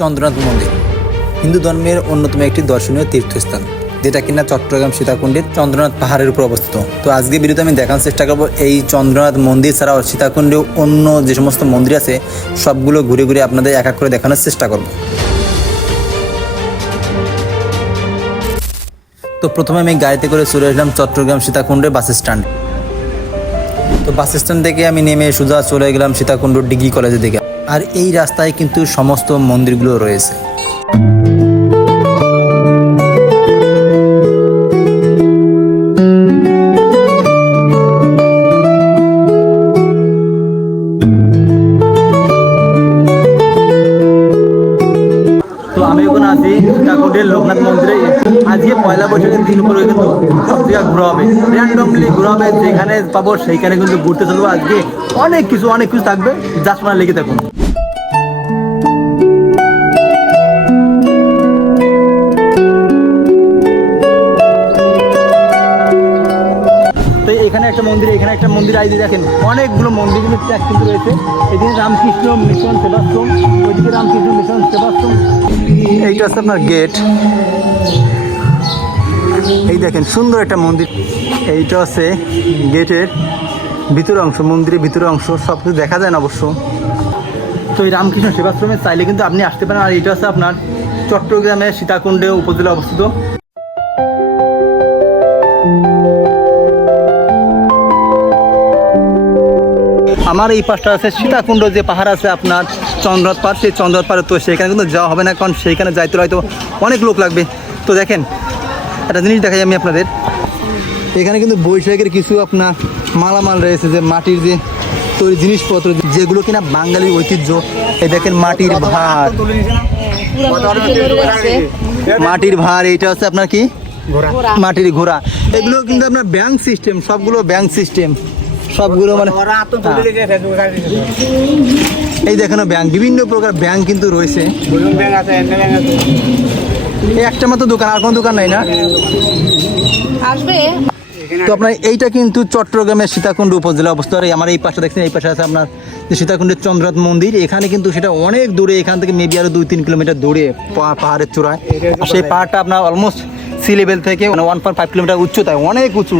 চন্দ্রনাথ মন্দির। হিন্দু ধর্মের অন্যতম একটি দর্শনীয় তীর্থস্থান, যেটা কিনা চট্টগ্রাম সীতাকুণ্ডের চন্দ্রনাথ পাহাড়ের উপর অবস্থিত। তো আজকে ভিডিওতে আমি দেখানোর চেষ্টা করব এই চন্দ্রনাথ মন্দির ছাড়াও সীতাকুণ্ডে অন্য যে সমস্ত মন্দির আছে, সবগুলো ঘুরে ঘুরে আপনাদের এক এক করে দেখানোর চেষ্টা করব। তো প্রথমে আমি গাড়িতে করে চলে আসলাম চট্টগ্রাম সীতাকুণ্ডের বাস স্ট্যান্ড। তো বাস স্ট্যান্ড থেকে আমি নেমে সোজা চলে গেলাম সীতাকুণ্ড ডিগ্রি কলেজের দিকে। আর এই রাস্তায় কিন্তু সমস্ত মন্দিরগুলো রয়েছে। তো আমি সীতাকুণ্ডের লোকনাথ মন্দিরে। আজকে পয়লা যেখানে পাবো সেইখানে কিন্তু ঘুরতে চলবো। আজকে অনেক কিছু অনেক কিছু থাকবে। মানে লেগে থাকুন। একটা মন্দির, এখানে একটা মন্দির আইডি দেখেন অনেকগুলো মন্দির কিন্তু কিন্তু রয়েছে। এদিকে রামকৃষ্ণ মিশন সেবাশ্রম, ওইদিকে রামকৃষ্ণ মিশন সেবাশ্রম। এইটা হচ্ছে আপনার গেট। এই দেখেন, সুন্দর একটা মন্দির। এইটা হচ্ছে গেটের ভিতর অংশ, মন্দিরের ভিতরের অংশ সব কিছু দেখা যায় না অবশ্য। তো এই রামকৃষ্ণ সেবাশ্রমে চাইলে কিন্তু আপনি আসতে পারেন। আর এটা হচ্ছে আপনার চট্টগ্রামের সীতাকুণ্ডে উপজেলা অবস্থিত। আমার এই পাশটা আছে সীতাকুণ্ড যে পাহাড় আছে আপনার চন্দ্রনাথ পাহাড় সেই চন্দ্রনাথ পাহাড় তো সেখানে কিন্তু যাওয়া হবে না কারণ সেইখানে যাইতে হয়তো অনেক লোক লাগবে। তো দেখেন একটা জিনিস দেখাই আমি আপনাদের। এখানে কিন্তু বৈশাখের কিছু আপনার মালামাল রয়েছে যে মাটির যে তৈরি জিনিসপত্র যেগুলো কিনা বাঙালির ঐতিহ্য। এই দেখেন মাটির ভার। মাটির ভার এইটা হচ্ছে আপনার কি? মাটির ঘোড়া। এগুলো কিন্তু আপনার ব্যাংক সিস্টেম সবগুলো ব্যাংক সিস্টেম সবগুলো মানে হ্যাঁ। এই দেখেন ব্যাংক বিভিন্ন প্রকার ব্যাংক কিন্তু রয়েছে। এই একটা মাত্র দোকান আর কোনো দোকান নাই না? আসবে। তো আপনার এইটা কিন্তু চট্টগ্রামের সীতাকুণ্ড উপজেলা অবস্থা আর আমার এই পাশে দেখছেন এই পাশে আছে আপনার যে সীতাকুণ্ডের চন্দ্রনাথ মন্দির। এখানে কিন্তু সেটা অনেক দূরে এখান থেকে মেবি আরও দুই তিন কিলোমিটার দূরে পা- পাহাড়ের চূড়ায়। সেই পাহাড়টা আপনার অলমোস্ট সি লেভেল থেকে মানে ওয়ান পয়েন্ট ফাইভ কিলোমিটার উচ্চতায়, অনেক উঁচু।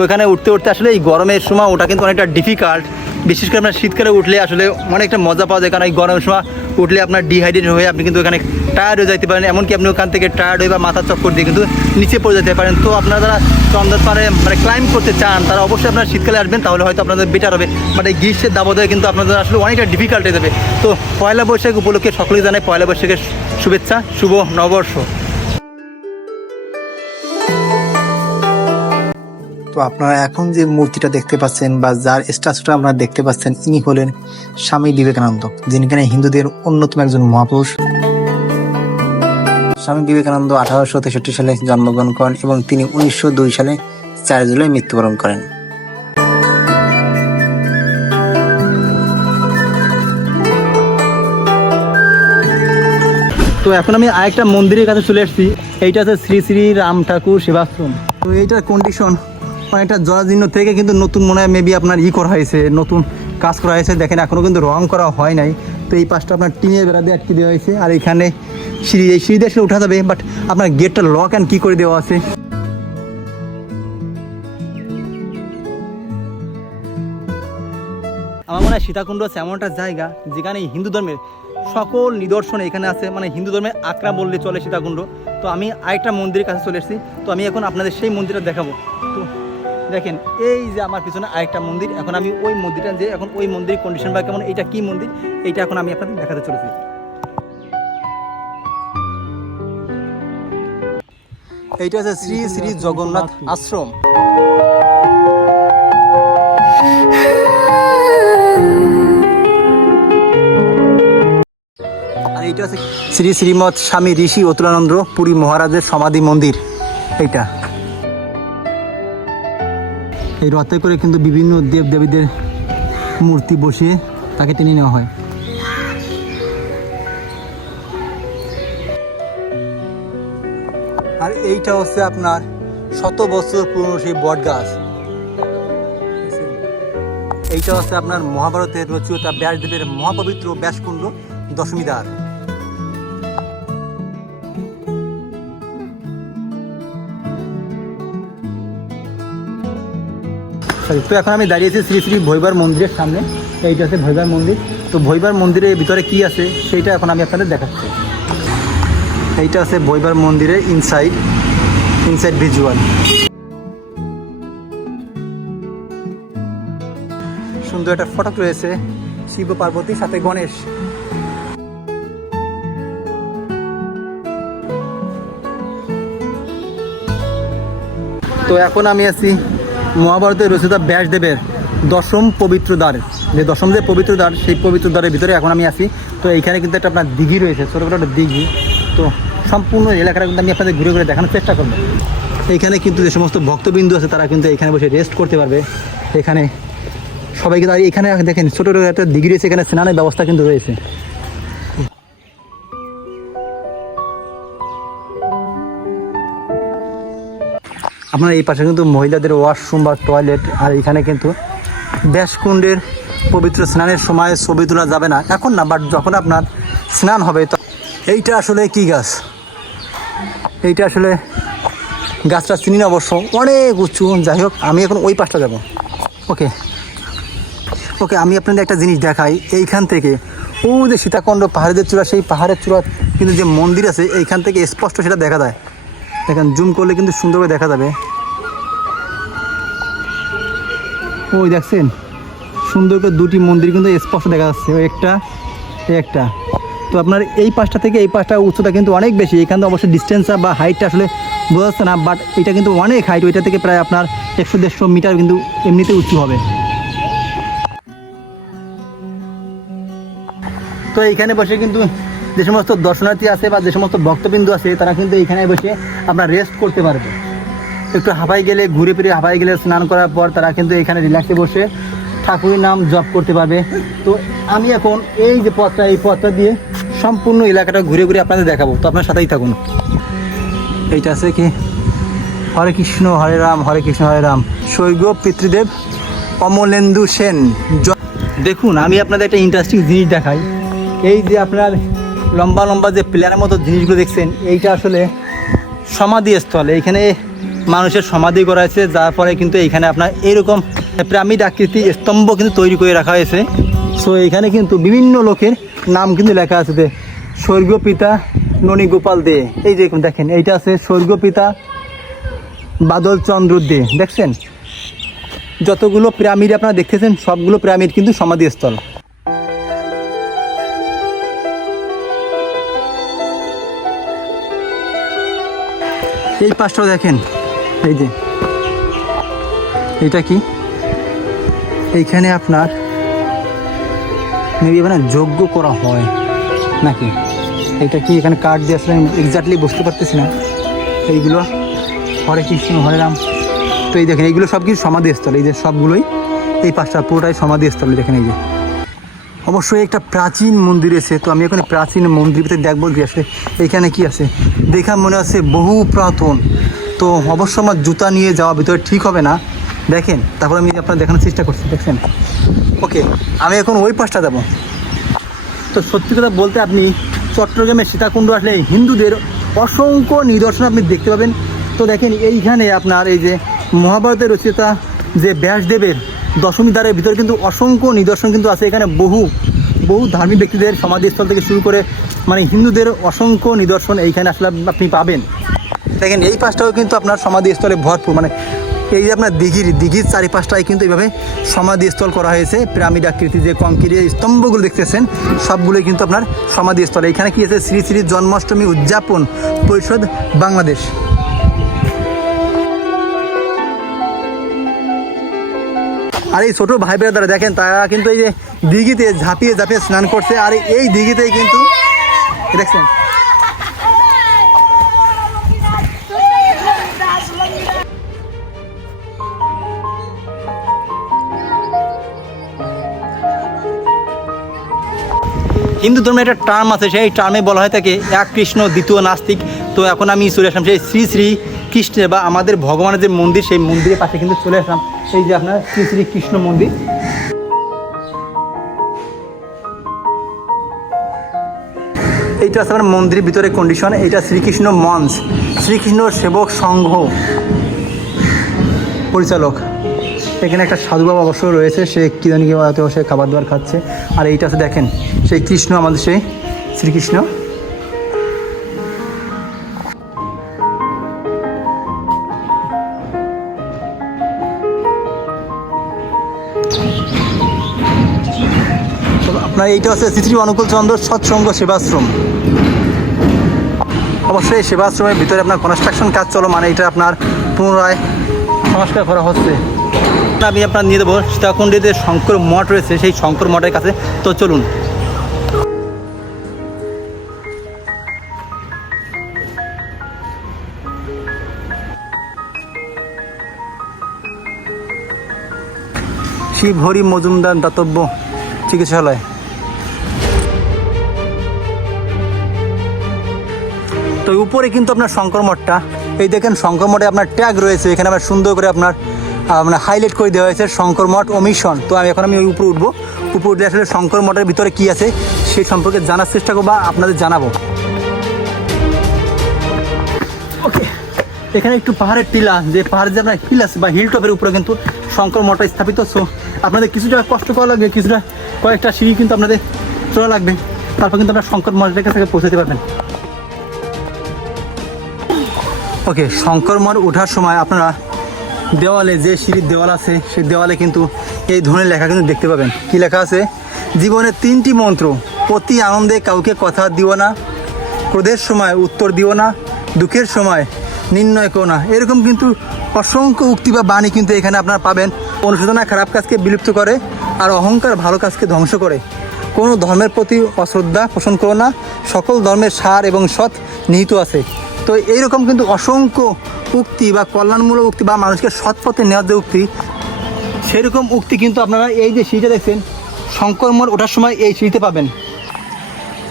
ওইখানে উঠতে উঠতে আসলে এই গরমের সময় ওটা কিন্তু অনেকটা ডিফিকাল্ট বিশেষ করে আপনার শীতকালে উঠলে আসলে অনেকটা মজা পাওয়া যায়, কারণ এই গরমের সময় উঠলে আপনার ডিহাইড্রেট হয়ে আপনি কিন্তু এখানে টায়ার্ড হয়ে যেতে পারেন, এমনকি আপনি ওখান থেকে টায়ার্ড হয়ে বা মাথা চক্কর দিয়ে কিন্তু নিচে পড়ে যেতে পারেন। তো আপনারা যারা চন্দ্র পারে মানে ক্লাইম্ব করতে চান, তারা অবশ্যই আপনারা শীতকালে আসবেন, তাহলে হয়তো আপনাদের বেটার হবে। বাট এই গ্রীষ্মের দাবদাহে কিন্তু আপনাদের আসলে অনেকটা ডিফিকাল্ট হয়ে যাবে। তো পয়লা বৈশাখ উপলক্ষে সকলেই জানাই পয়লা বৈশাখের শুভেচ্ছা, শুভ নববর্ষ। তো আপনারা এখন যে মূর্তিটা দেখতে পাচ্ছেন বা যার স্ট্যাচুটা আপনারা দেখতে পাচ্ছেন ইনি হলেন স্বামী বিবেকানন্দ যিনি কিনা হিন্দুদের অন্যতম একজন মহাপুরুষ। স্বামী বিবেকানন্দ আঠারোশো তেষট্টি সালে জন্মগ্রহণ করেন এবং তিনি উনিশশো দুই সালে চার জুলাই মৃত্যুবরণ করেন। তো এখন আমি আরেকটা মন্দিরের কাছে চলে এসেছি। এইটা হচ্ছে শ্রী শ্রী রাম ঠাকুর সেবাশ্রম। তো এইটার কন্ডিশন অনেকটা জরাজীর্ণ থেকে কিন্তু নতুন মনে হয় মেবি আপনার ই করা হয়েছে, নতুন কাজ করা হয়েছে। দেখেন এখনও কিন্তু রং করা হয় নাই। তো এই পাশটা আপনার টিনের বেড়া দিয়ে আটকে দেওয়া হয়েছে। আর এখানে সিঁড়ি, এই সিঁড়ি দিয়ে উঠা যাবে বাট আপনার গেটটা লক অ্যান্ড কি করে দেওয়া আছে। আমার মনে হয় সীতাকুণ্ড হচ্ছে এমন একটা জায়গা, যেখানে হিন্দু ধর্মের সকল নিদর্শন এখানে আছে। মানে হিন্দু ধর্মের আক্রা বললে চলে সীতাকুণ্ড। তো আমি আরেকটা মন্দিরের কাছে চলে এসেছি। তো আমি এখন আপনাদের সেই মন্দিরটা দেখাবো। তো দেখেন, এই যে আমার পিছনে আরেকটা মন্দির, এখন আমি ওই মন্দিরটা যে, এখন ওই মন্দির কন্ডিশন বা কেমন, এইটা কি মন্দির, এইটা এখন আমি আপনাদের দেখাতে চলেছি। এইটা হচ্ছে শ্রী শ্রী জগন্নাথ আশ্রম। আর এইটা আছে শ্রী শ্রীমৎ স্বামী ঋষি অতুলানন্দ পুরী মহারাজের সমাধি মন্দির, এইটা। এই রথে করে কিন্তু বিভিন্ন দেব দেবীদের মূর্তি বসিয়ে তাকে টেনে নেওয়া হয়। আর এইটা হচ্ছে আপনার শত বছর পুরনো সেই বট গাছ। এইটা হচ্ছে আপনার মহাভারতের রচয়িতা ব্যাসদেবের মহাপবিত্র ব্যাসকুণ্ড দশমী তো এখন আমি দাঁড়িয়েছি শ্রী শ্রী ভৈবার মন্দিরের সামনে। এইটা আছে ভৈবার মন্দির। তো ভৈবার মন্দিরের ভিতরে কি আছে, সেইটা এখন আমি আপনাদের দেখাচ্ছি। এইটা আছে ভৈবার মন্দিরের ইনসাইড ইনসাইড ভিজুয়াল সুন্দর একটা ফটক রয়েছে শিব ও পার্বতীর সাথে গণেশ। তো এখন আমি আছি মহাভারতের রচিতা ব্যাসদেবের দশম পবিত্র দ্বার। যে দশম যে পবিত্র দ্বার, সেই পবিত্র দ্বারের ভিতরে এখন আমি আছি। তো এইখানে কিন্তু একটা আপনার দিঘি রয়েছে ছোটো ছোটো একটা দিঘি। তো সম্পূর্ণ এলাকাটা কিন্তু আমি আপনাদের ঘুরে ঘুরে দেখানোর চেষ্টা করব। এইখানে কিন্তু যে সমস্ত ভক্তবিন্দু আছে, তারা কিন্তু এখানে বসে রেস্ট করতে পারবে। এখানে সবাইকে দাঁড়িয়ে, এখানে দেখেন ছোটো ছোটো একটা দিঘি রয়েছে, এখানে স্নানের ব্যবস্থা কিন্তু রয়েছে। আপনার এই পাশে কিন্তু মহিলাদের ওয়াশরুম বা টয়লেট আর এখানে কিন্তু ব্যাসকুণ্ডের পবিত্র স্নানের সময় ছবি তোলা যাবে না। এখন না বাট যখন আপনার স্নান হবে, তো এইটা আসলে কি গাছ? এইটা আসলে গাছটা চিনি না অবশ্য, অনেক উঁচু। যাই হোক, আমি এখন ওই পাশটা যাব। ওকে ওকে আমি আপনাদের একটা জিনিস দেখাই। এইখান থেকে, ও যে সীতাকুণ্ড পাহাড়ের চূড়া, সেই পাহাড়ের চূড়া কিন্তু যে মন্দির আছে, এইখান থেকে স্পষ্ট সেটা দেখা যায়। দেখেন জুম করলে কিন্তু সুন্দরভাবে দেখা যাবে। ওই দেখছেন, সুন্দর করে দুটি মন্দির কিন্তু স্পষ্ট দেখা যাচ্ছে, ওই একটা একটা। তো আপনার এই পাশটা থেকে এই পাশটা উচ্চতা কিন্তু অনেক বেশি, এখান থেকে অবশ্যই ডিস্টেন্সটা বা হাইটটা আসলে বোঝা যাচ্ছে না বাট এটা কিন্তু অনেক হাইট ওইটা থেকে প্রায় আপনার একশো দেড়শো মিটার কিন্তু এমনিতে উঁচু হবে। তো এইখানে বসে কিন্তু যে সমস্ত দর্শনার্থী আছে বা যে সমস্ত ভক্তবিন্দু আছে, তারা কিন্তু এইখানে বসে আপনার রেস্ট করতে পারবে। একটু হাঁপাই গেলে, ঘুরে ফিরে হাঁপাই গেলে, স্নান করার পর তারা কিন্তু এখানে রিল্যাক্সে বসে ঠাকুরের নাম জপ করতে পারবে। তো আমি এখন এই যে পথটা, এই পথটা দিয়ে সম্পূর্ণ এলাকাটা ঘুরে ঘুরে আপনাদের দেখাবো। তো আপনার সাথেই থাকুন। এইটা আছে কি? হরে কৃষ্ণ, হরে রাম, হরে কৃষ্ণ, হরে রাম। স্বর্গ পিতৃদেব অমলেন্দু সেন। দেখুন, আমি আপনাদের একটা ইন্টারেস্টিং জিনিস দেখাই। এই যে আপনার লম্বা লম্বা যে প্ল্যানের মতো জিনিসগুলো দেখছেন, এইটা আসলে সমাধি স্থল এইখানে মানুষের সমাধি করা হয়েছে, যার ফলে কিন্তু এইখানে আপনার এইরকম পিরামিড আকৃতি স্তম্ভ কিন্তু তৈরি করে রাখা হয়েছে। সো এইখানে কিন্তু বিভিন্ন লোকের নাম কিন্তু লেখা আছে যে স্বর্গীয় পিতা ননী গোপাল দে। এই যে দেখেন, এইটা আছে স্বর্গীয় পিতা বাদল চন্দ্র দে। দেখছেন? যতগুলো পিরামিড আপনারা দেখতেছেন, সবগুলো পিরামিড কিন্তু সমাধিস্থল। এই পাশটাও দেখেন, এই যে। এটা কি? এইখানে আপনার মেবি এখানে যজ্ঞ করা হয় নাকি? এটা কি এখানে কার্ড দিয়ে আসলে আমি এক্স্যাক্টলি বুঝতে পারতেছি না। এইগুলো হরে কৃষ্ণ, হরে রাম। তো এই দেখেন, এইগুলো সব কিছু সমাধিস্থল। এই যে সবগুলোই এই পাঁচটা পুরোটাই সমাধিস্থল, দেখেন এই যে। অবশ্যই একটা প্রাচীন মন্দির আছে, তো আমি এখানে প্রাচীন মন্দির ভিতরে দেখব যে আসলে এখানে কি আছে। দেখা মনে হচ্ছে বহু পুরাতন। তো অবশ্য আমার জুতা নিয়ে যাওয়া ভিতরে ঠিক হবে না। দেখেন, তারপর আমি আপনার দেখানোর চেষ্টা করছি, দেখছেন? ওকে, আমি এখন ওই পাশটা যাব। তো সত্যি কথা বলতে আপনি চট্টগ্রামের সীতাকুণ্ড আসলে হিন্দুদের অসংখ্য নিদর্শন আপনি দেখতে পাবেন। তো দেখেন, এইখানে আপনার এই যে মহাভারতের রচিতা যে ব্যাসদেবের দশমী দ্বারের ভিতরে কিন্তু অসংখ্য নিদর্শন কিন্তু আছে। এখানে বহু বহু ধার্মিক ব্যক্তিদের সমাধিস্থল থেকে শুরু করে মানে হিন্দুদের অসংখ্য নিদর্শন এইখানে আসলে আপনি পাবেন। দেখেন, এই পাশটাও কিন্তু আপনার সমাধিস্থলে ভরপুর মানে এই যে আপনার দিঘির দিঘির চারিপাশটায় কিন্তু এইভাবে সমাধিস্থল করা হয়েছে। পিরামিড আকৃতি যে কংক্রিটের স্তম্ভগুলো দেখতেছেন, সবগুলোই কিন্তু আপনার সমাধিস্থল। এখানে কি আছে? শ্রী শ্রী জন্মাষ্টমী উদযাপন পরিষদ বাংলাদেশ। আর এই ছোট ভাই বোনেরা দেখেন, তারা কিন্তু এই যে দিঘিতে ঝাঁপিয়ে ঝাঁপিয়ে স্নান করছে, আর এই দিঘিতেই কিন্তু দেখছেন। হিন্দু ধর্মে একটা টার্ম আছে, সেই টার্মে বলা হয় থাকে এক কৃষ্ণ দ্বিতীয় নাস্তিক। তো এখন আমি চলে আসলাম সেই শ্রী শ্রী কৃষ্ণের বা আমাদের ভগবানের যে মন্দির, সেই মন্দিরের পাশে কিন্তু চলে আসলাম। সেই যে আপনার শ্রী শ্রী কৃষ্ণ মন্দির। এইটা আছে আমার মন্দিরের ভিতরে কন্ডিশন এইটা শ্রীকৃষ্ণ মঞ্চ। শ্রীকৃষ্ণ সেবক সংঘ পরিচালক। এখানে একটা সাধু বাবা অবশ্য রয়েছে, সে কি জানি সে খাবার দাবার খাচ্ছে। আর এইটা আছে দেখেন, সেই কৃষ্ণ আমাদের সেই শ্রীকৃষ্ণ আপনার এইটা হচ্ছে শ্রী অনুকূল চন্দ্র সৎসঙ্গ সেবাশ্রম। অবশ্যই সেবাশ্রমের ভিতরে আপনার কনস্ট্রাকশন কাজ চলো মানে এটা আপনার পুনরায় সংস্কার করা হচ্ছে। আমি আপনার নিয়ে দেবো সীতাকুণ্ডীতে শঙ্কর মঠ রয়েছে, সেই শঙ্কর মঠের কাছে। তো চলুন। শিব হরি মজুমদার দাতব্য চিকিৎসালয়। তো উপরে কিন্তু আপনার শঙ্কর মঠটা এই দেখেন শঙ্কর মঠে আপনার ট্যাগ রয়েছে, এখানে আমার সুন্দর করে আপনার মানে হাইলাইট করে দেওয়া হয়েছে শঙ্কর মঠ ও মিশন তো আমি এখন আমি ওই উপরে উঠবো, উপরে উঠলে আসলে শঙ্কর মঠের ভিতরে কি আছে সেই সম্পর্কে জানার চেষ্টা করব বা আপনাদের জানাব। ওকে এখানে একটু পাহাড়ের টিলা যে পাহাড়ের যে আপনার হিল আছে বা হিল টপের উপরে কিন্তু শঙ্কর মঠটা স্থাপিত। সো আপনাদের কিছুটা কষ্ট করা লাগবে, কিছুটা কয়েকটা সিঁড়ি কিন্তু আপনাদের চলা লাগবে। তারপর কিন্তু আপনার শঙ্কর মঠের কাছে পৌঁছাতে পারবেন। ওকে শঙ্কর মঠ ওঠার সময় আপনারা দেওয়ালে যে সিঁড়ির দেওয়াল আছে, সেই দেওয়ালে কিন্তু এই ধরনের লেখা কিন্তু দেখতে পাবেন। কি লেখা আছে? জীবনের তিনটি মন্ত্র, প্রতি আনন্দে কাউকে কথা দিও না, ক্রোধের সময় উত্তর দিও না, দুঃখের সময় নির্ণয় করো না। এরকম কিন্তু অসংখ্য উক্তি বা বাণী কিন্তু এখানে আপনারা পাবেন। অনুশোচনা খারাপ কাজকে বিলুপ্ত করে আর অহংকার ভালো কাজকে ধ্বংস করে। কোনো ধর্মের প্রতি অশ্রদ্ধা পোষণ করো না। সকল ধর্মের সার এবং সৎ নিহিত আছে। তো এইরকম কিন্তু অসংখ্য উক্তি বা কল্যাণমূলক উক্তি বা মানুষকে সৎ পথে নেওয়ার যে উক্তি, সেরকম উক্তি কিন্তু আপনারা এই যে সিঁড়িটা দেখছেন, শঙ্কর মঠ ওঠার সময় এই সিঁড়িতে পাবেন।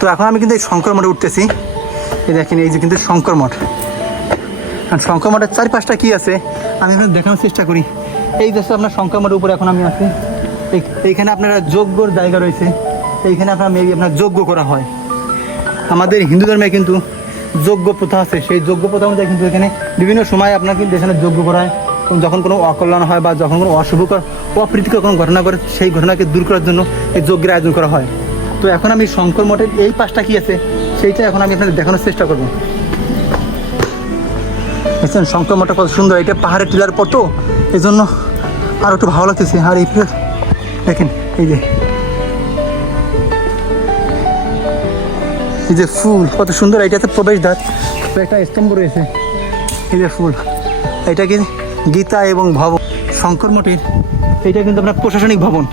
তো এখন আমি কিন্তু এই শঙ্কর মঠে উঠতেছি। এই দেখেন, এই যে কিন্তু শঙ্কর মঠ আর শঙ্কর মঠের চারপাশটা কী আছে? আমি এখন দেখানোর চেষ্টা করি। এই দেশে আপনার শঙ্কর মঠের উপরে এখন আমি আছি। এই- এইখানে আপনারা যজ্ঞর জায়গা রয়েছে। এইখানে আপনার মেবি আপনার যজ্ঞ করা হয়। আমাদের হিন্দু ধর্মে কিন্তু যজ্ঞ প্রথা আছে। সেই যোগ্য প্রথা অনুযায়ী কিন্তু এখানে বিভিন্ন সময় আপনার কিন্তু এখানে যজ্ঞ করা হয় যখন কোনো অকল্যাণ হয় বা যখন কোনো অশুভকর, অপ্রীতিকর কোনো ঘটনা করে সেই ঘটনাকে দূর করার জন্য এই যজ্ঞের আয়োজন করা হয়। তো এখন আমি শঙ্কর মঠের এই পাশটা কি আছে, সেইটা এখন আমি আপনাদের দেখানোর চেষ্টা করব। দেখছেন, শঙ্কর মঠটা কত সুন্দর। এটা পাহাড়ের টিলার পর তো এই জন্য আরও একটু ভালো লাগতেছে। আর এই দেখেন, এই যে এই যে ফুল, কত সুন্দর এটাতে প্রবেশদ্বার। দ্বার একটা স্তম্ভ রয়েছে। এই যে ফুল, এটা কি গীতা এবং ভবন শঙ্কর মঠের, এটা কিন্তু আপনার প্রশাসনিক ভবন।